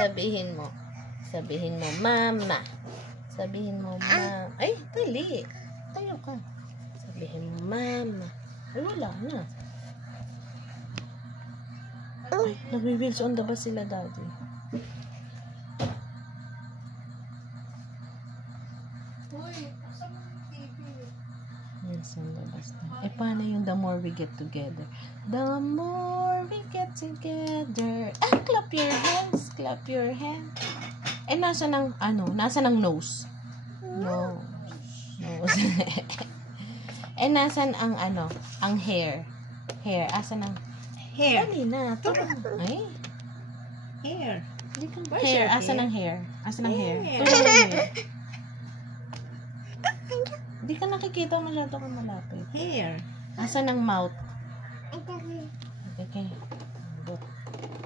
Sabihin mo. Sabihin mo, mama. Sabihin mo, mama. Ay, dali. Tayo ka. Sabihin mo, mama. Ay, wala na. Ay, nag-wheels on the bus sila, daddy. Wheels on the bus na. Eh, paano yung the more we get together? The more we get together. Ah, clap your hands. Clap your hands. Eh, nasa ng, nasa ng nose. Nose. Eh, nasan ang, ang hair. Hair. Asan ang, Hair. dali na. Ay. Hair. Hair. Asan ang hair? Asan ang hair? Hair. Tulad ng hair. Hindi ka nakikita, masyado ka malapit. Hair. Asan ang mouth? Okay.